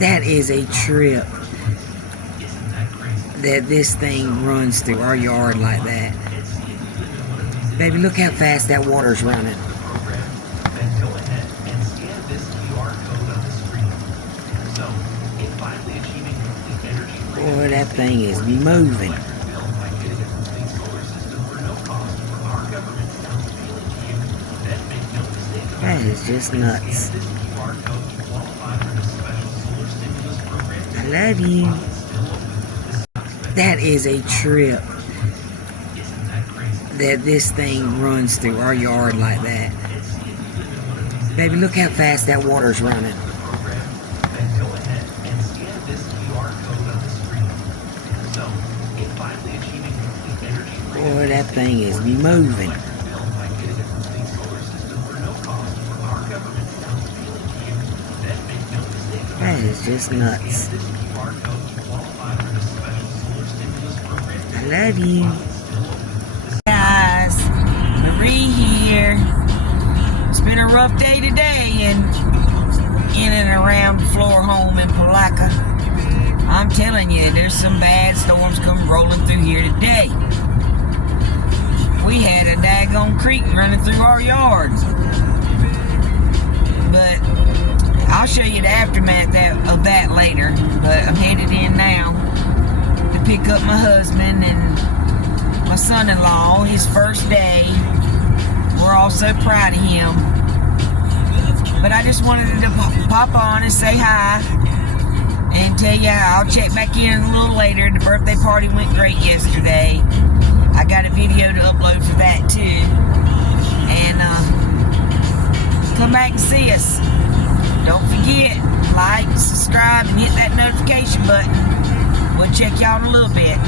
That is a trip that this thing runs through our yard like that. Baby, look how fast that water's running. Boy, that thing is moving. That is just nuts. I love you. That is a trip that this thing runs through our yard like that. Baby, look how fast that water's running. Boy, that thing is moving. That is just nuts. I love you. Guys, Marie here. It's been a rough day today in and around the floor home in Palaca. I'm telling you, there's some bad storms come rolling through here today. We had a daggone creek running through our yard. But I'll show you the aftermath of that later. But I'm headed in now to pick up my husband and my son-in-law, his first day. We're all so proud of him. But I just wanted to pop on and say hi and tell you I'll check back in a little later. The birthday party went great yesterday. I got a video to upload for that too. And come back and see us. Don't forget, like, subscribe, and hit that notification button. We'll check y'all in a little bit.